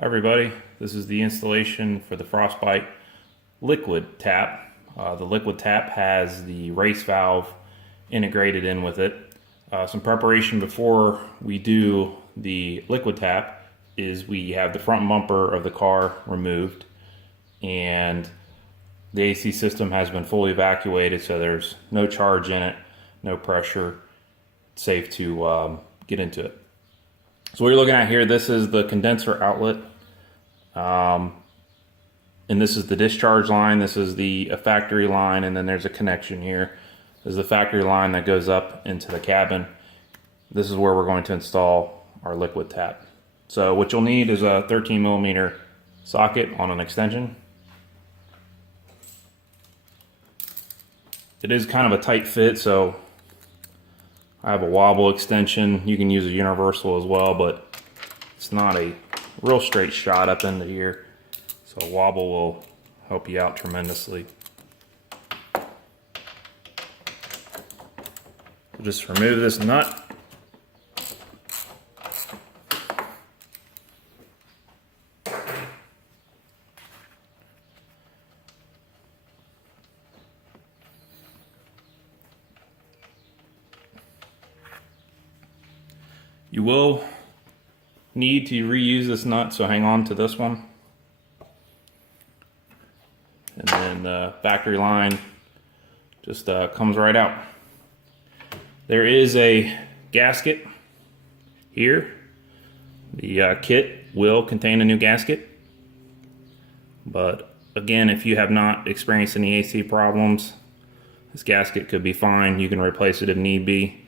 Hi everybody, this is the installation for the Frostbite liquid tap. The liquid tap has the race valve integrated in with it. Some preparation before we do the liquid tap is we have the front bumper of the car removed and the AC system has been fully evacuated, so there's no charge in it, no pressure. It's safe to get into it. So what you're looking at here, this is the condenser outlet. And this is the discharge line, this is the factory line, and then there's a connection here. This is the factory line that goes up into the cabin. This is where we're going to install our liquid tap. So what you'll need is a 13mm socket on an extension. It is kind of a tight fit, so I have a wobble extension. You can use a universal as well, but it's not a real straight shot up into here. So a wobble will help you out tremendously. We'll just remove this nut. You will need to reuse this nut, so hang on to this one. And then the factory line just comes right out. There is a gasket here. The kit will contain a new gasket. But again, if you have not experienced any AC problems, this gasket could be fine. You can replace it if need be.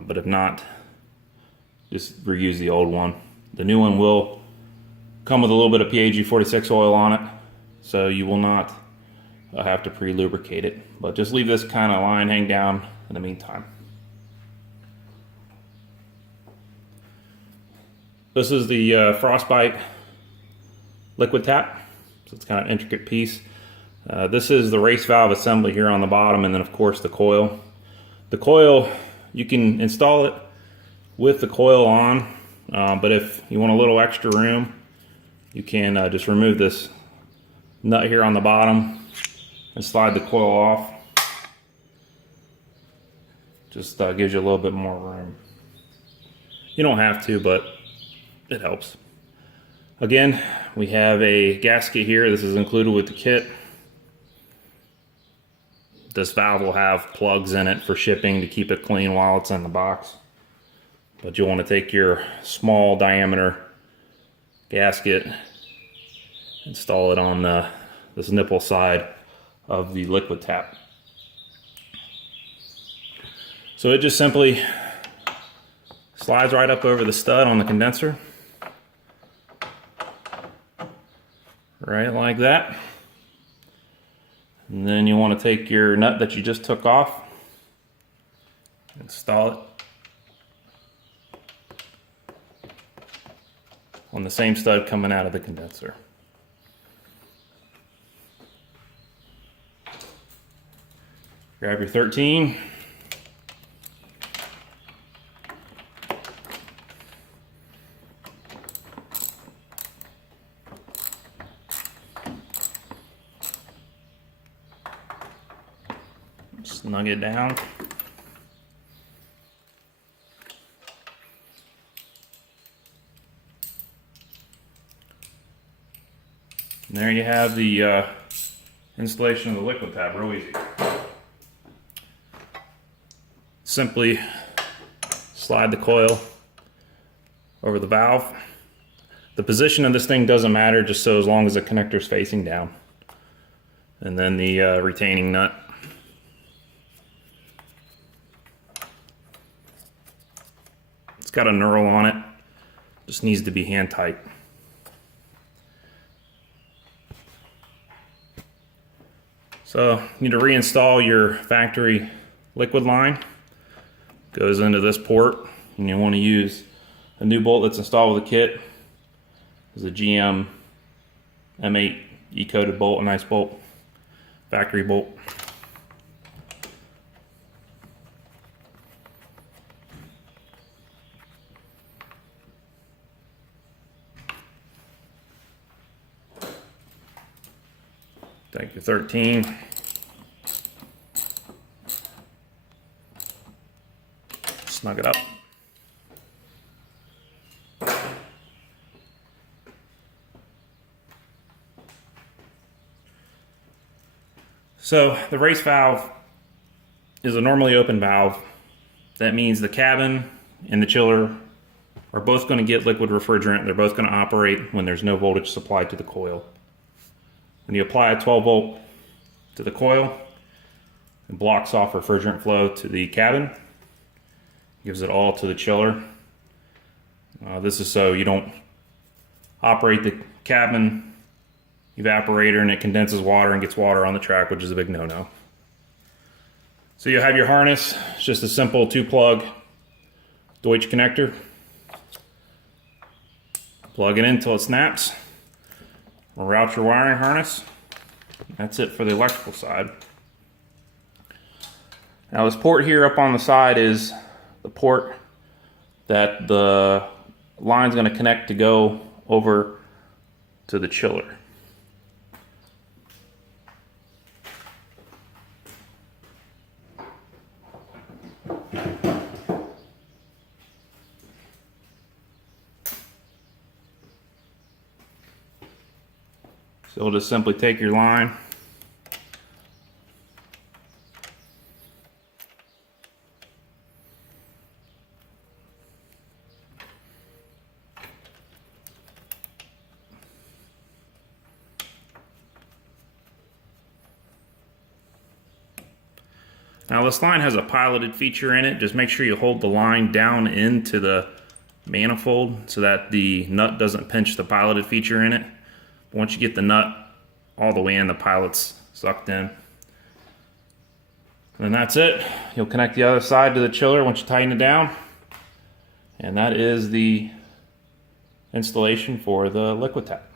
But if not, just reuse the old one. The new one will come with a little bit of PAG 46 oil on it, so you will not have to pre-lubricate it. But just leave this kind of line hang down in the meantime. This is the Frostbite liquid tap, so it's kind of an intricate piece. This is the race valve assembly here on the bottom, and then of course the coil. The coil, you can install it with the coil on, but if you want a little extra room, you can just remove this nut here on the bottom and slide the coil off. Just gives you a little bit more room. You don't have to, but it helps. Again, we have a gasket here. This is included with the kit. This valve will have plugs in it for shipping to keep it clean while it's in the box. But you'll want to take your small diameter gasket, install it on this nipple side of the liquid tap. So it just simply slides right up over the stud on the condenser. Right like that. And then you want to take your nut that you just took off, install it on the same stud coming out of the condenser. Grab your 13. Snug it down. And there you have the installation of the liquid tap, real easy. Simply slide the coil over the valve. The position of this thing doesn't matter, just so as long as the connector is facing down. And then the retaining nut. It's got a knurl on it, just needs to be hand tight. So you need to reinstall your factory liquid line. Goes into this port, and you want to use a new bolt that's installed with the kit. It's a GM M8 E-coated bolt, a nice bolt, factory bolt. Thank you, 13. Snug it up. So the race valve is a normally open valve. That means the cabin and the chiller are both going to get liquid refrigerant. They're both going to operate when there's no voltage supplied to the coil. When you apply a 12 volt to the coil, it blocks off refrigerant flow to the cabin, gives it all to the chiller. This is so you don't operate the cabin evaporator and it condenses water and gets water on the track, which is a big no-no. So you have your harness. It's just a simple 2-plug Deutsch connector. Plug it in until it snaps. Route your wiring harness. That's it for the electrical side. Now this port here up on the side is the port that the line's going to connect to go over to the chiller. So you'll just simply take your line, now this line has a piloted feature in it. Just make sure you hold the line down into the manifold so that the nut doesn't pinch the piloted feature in it. Once you get the nut all the way in, the pilot's sucked in. And then that's it. You'll connect the other side to the chiller once you tighten it down. And that is the installation for the liquid tap.